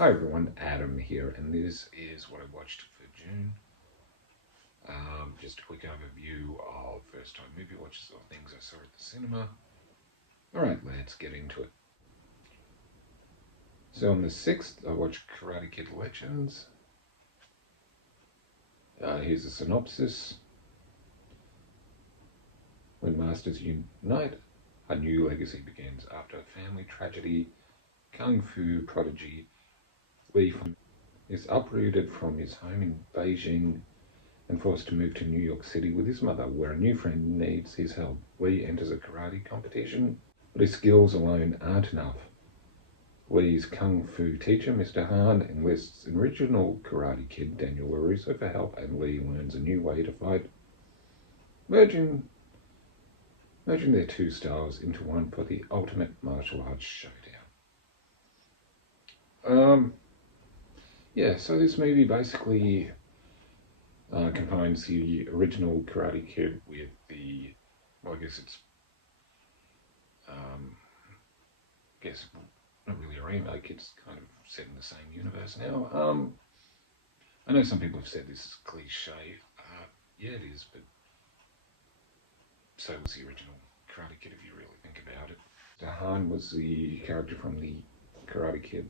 Hi everyone, Adam here, and this is what I watched for June. Just a quick overview of first time movie watches or things I saw at the cinema. Alright, let's get into it. So on the 6th, I watched Karate Kid Legends. Here's a synopsis. When masters unite, a new legacy begins. After a family tragedy, Kung Fu prodigy Lee is uprooted from his home in Beijing and forced to move to New York City with his mother, where a new friend needs his help. Lee enters a karate competition, but his skills alone aren't enough. Lee's Kung Fu teacher, Mr. Han, enlists an original Karate Kid, Daniel LaRusso, for help, and Lee learns a new way to fight, merging their two styles into one for the ultimate martial arts showdown. Yeah, so this movie basically combines the original Karate Kid with the, well, I guess it's, not really a remake, it's kind of set in the same universe now. I know some people have said this is cliche. Yeah, it is, but so was the original Karate Kid if you really think about it. Han was the character from the Karate Kid,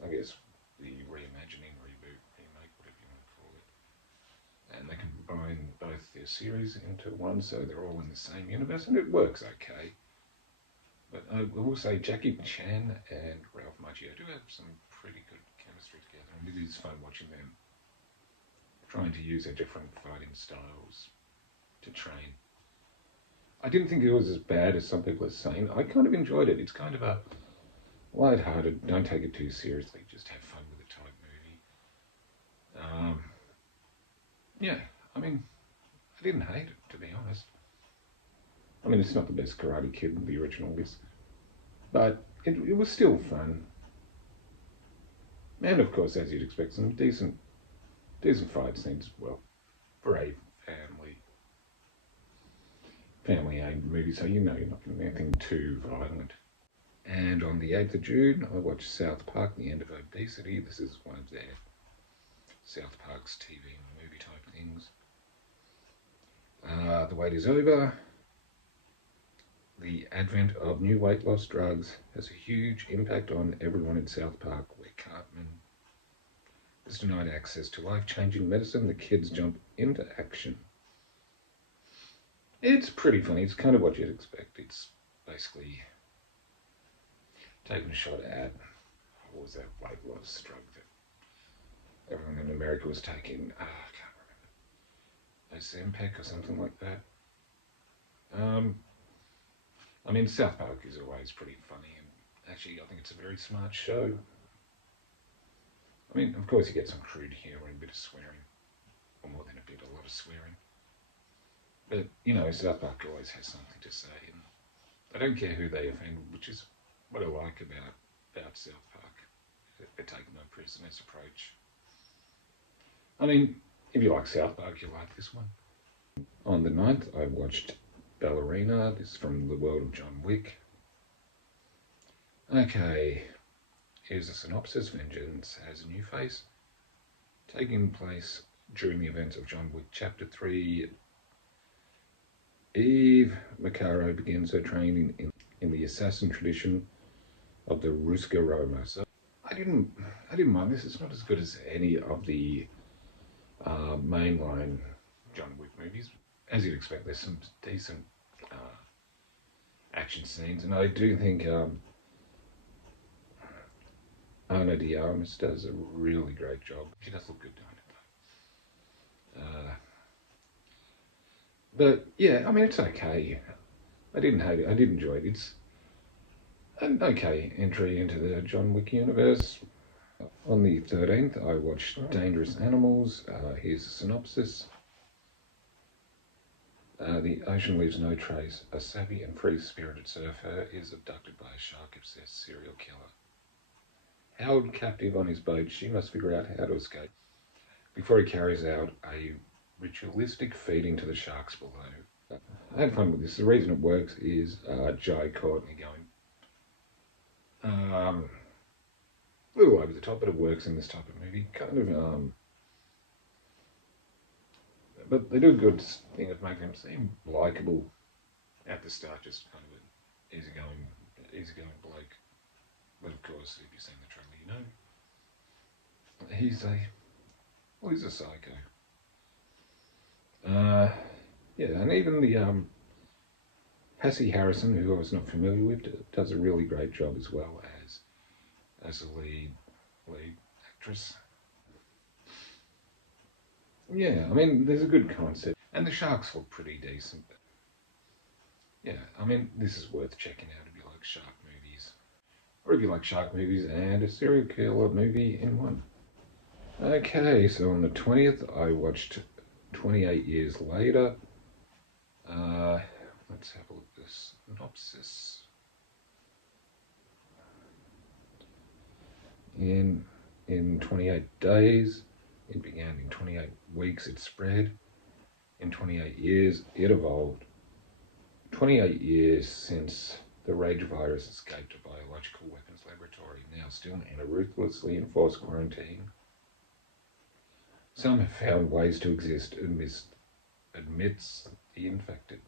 I guess the reimagining, reboot, remake, whatever you want to call it. And they combine both their series into one, so they're all in the same universe, and it works okay. But I will say Jackie Chan and Ralph Macchio do have some pretty good chemistry together, and it is fun watching them trying to use their different fighting styles to train. I didn't think it was as bad as some people are saying. I kind of enjoyed it. It's kind of a light-hearted, don't take it too seriously, just have fun with it type movie. Yeah, I mean, I didn't hate it, to be honest. I mean, it's not the best Karate Kid, the original is, but it was still fun. And of course, as you'd expect, some decent fight scenes as well for a family-aimed movie, so you know you're not going to be anything too violent. And on the 8th of June, I watched South Park, The End of Obesity. This is one of their South Park's TV and movie type things. The wait is over. The advent of new weight loss drugs has a huge impact on everyone in South Park, where Cartman is denied access to life-changing medicine. The kids jump into action. It's pretty funny. It's kind of what you'd expect. It's basically taking a shot at, what was that weight loss drug that everyone in America was taking? I can't remember. Ozempic or something like that. I mean, South Park is always pretty funny, and actually I think it's a very smart show. I mean, of course you get some crude humour and a bit of swearing, or more than a bit, a lot of swearing. But, you know, South Park always has something to say, and I don't care who they offend, which is what I like about South Park. They take no prisoners approach. I mean, if you like South Park, you'll like this one. On the 9th, I watched Ballerina. This is from the world of John Wick. Okay, here's a synopsis. Vengeance has a new face. Taking place during the events of John Wick Chapter 3, Eve Macaro begins her training in the assassin tradition of the Ruska Roma. So I didn't mind this. It's not as good as any of the mainline John Wick movies. As you'd expect, there's some decent action scenes, and I do think Ana de Armas does a really great job. She does look good doing it, though. But yeah, I mean, it's okay. I didn't hate it. I did enjoy it. It's an okay entry into the John Wick universe. On the 13th, I watched Dangerous Animals. Here's a synopsis. The ocean leaves no trace. A savvy and free-spirited surfer is abducted by a shark-obsessed serial killer. Held captive on his boat, she must figure out how to escape before he carries out a ritualistic feeding to the sharks below. I had fun with this. The reason it works is Jai Courtney going, a little over the top, but it works in this type of movie. Kind of, but they do a good thing of making him seem likable at the start, just kind of an easygoing bloke. But of course, if you've seen the trailer, you know he's a psycho. Yeah, and even the Passy Harrison, who I was not familiar with, does a really great job as well as a lead actress. Yeah, I mean, there's a good concept, and the sharks look pretty decent. But yeah, I mean, this is worth checking out if you like shark movies, or if you like shark movies and a serial killer movie in one. Okay, so on the 20th, I watched 28 Years Later. Let's have a look at this synopsis. In 28 days, it began. In 28 weeks, it spread. In 28 years, it evolved. 28 years since the rage virus escaped a biological weapons laboratory, now still in a ruthlessly enforced quarantine. Some have found ways to exist amidst the infected.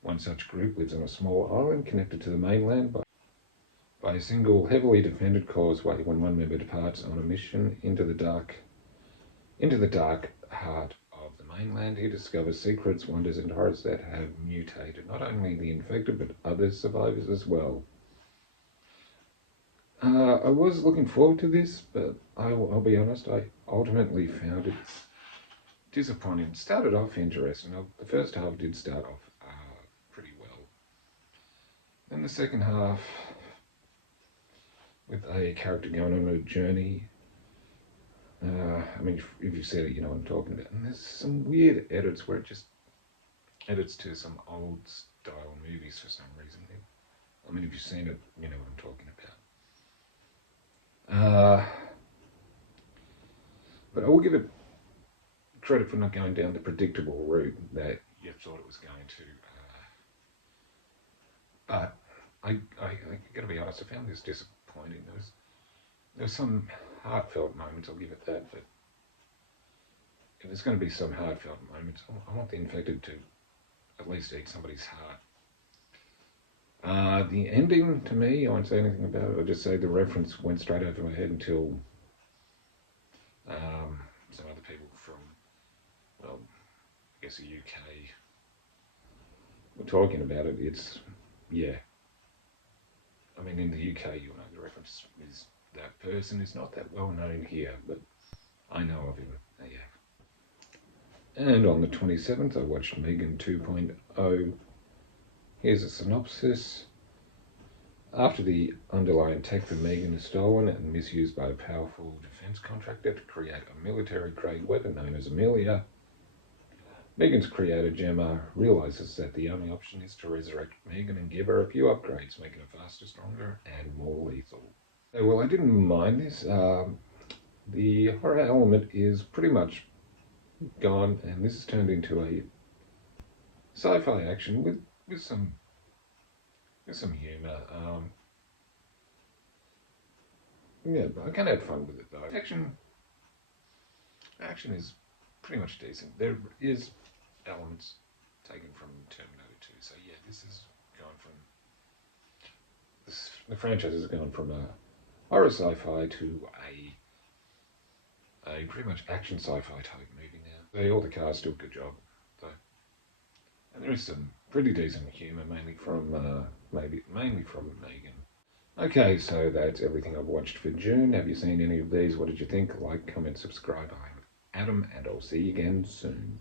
One such group lives on a small island connected to the mainland by a single heavily defended causeway. When one member departs on a mission into the dark heart of the mainland, he discovers secrets, wonders and horrors that have mutated not only the infected but other survivors as well. I was looking forward to this, but I'll be honest, I ultimately found it disappointing. It started off interesting. The first half did start off pretty well. Then the second half, with a character going on a journey, I mean, if you've seen it, you know what I'm talking about. And there's some weird edits where it just edits to some old style movies for some reason. I mean, if you've seen it, you know what I'm talking about. But I will give it credit for not going down the predictable route that you thought it was going to. But I gotta be honest, I found this disappointing. There's some heartfelt moments, I'll give it that, but if there's going to be some heartfelt moments, I want the infected to at least eat somebody's heart. The ending, to me, I won't say anything about it. I'll just say the reference went straight over my head until some other people from, well, I guess the UK were talking about it. It's, yeah. I mean, in the UK, you'll know the reference is that person is not that well known here, but I know of him. Yeah. And on the 27th, I watched Megan 2.0. Here's a synopsis. After the underlying tech for Megan is stolen and misused by a powerful defense contractor to create a military-grade weapon known as Amelia, Megan's creator, Gemma, realizes that the only option is to resurrect Megan and give her a few upgrades, making her faster, stronger, and more lethal. So, well, I didn't mind this. The horror element is pretty much gone, and this has turned into a sci-fi action with some humour. Yeah, but I can have fun with it though. Action is pretty much decent. There is elements taken from Terminator 2. So yeah, the franchise has gone from a horror sci-fi to a pretty much action sci-fi type movie now. All the cast do a good job though. And there is some pretty decent humour, mainly from Megan. Okay, so that's everything I've watched for June. Have you seen any of these? What did you think? Like, comment, subscribe. I'm Adam, and I'll see you again soon.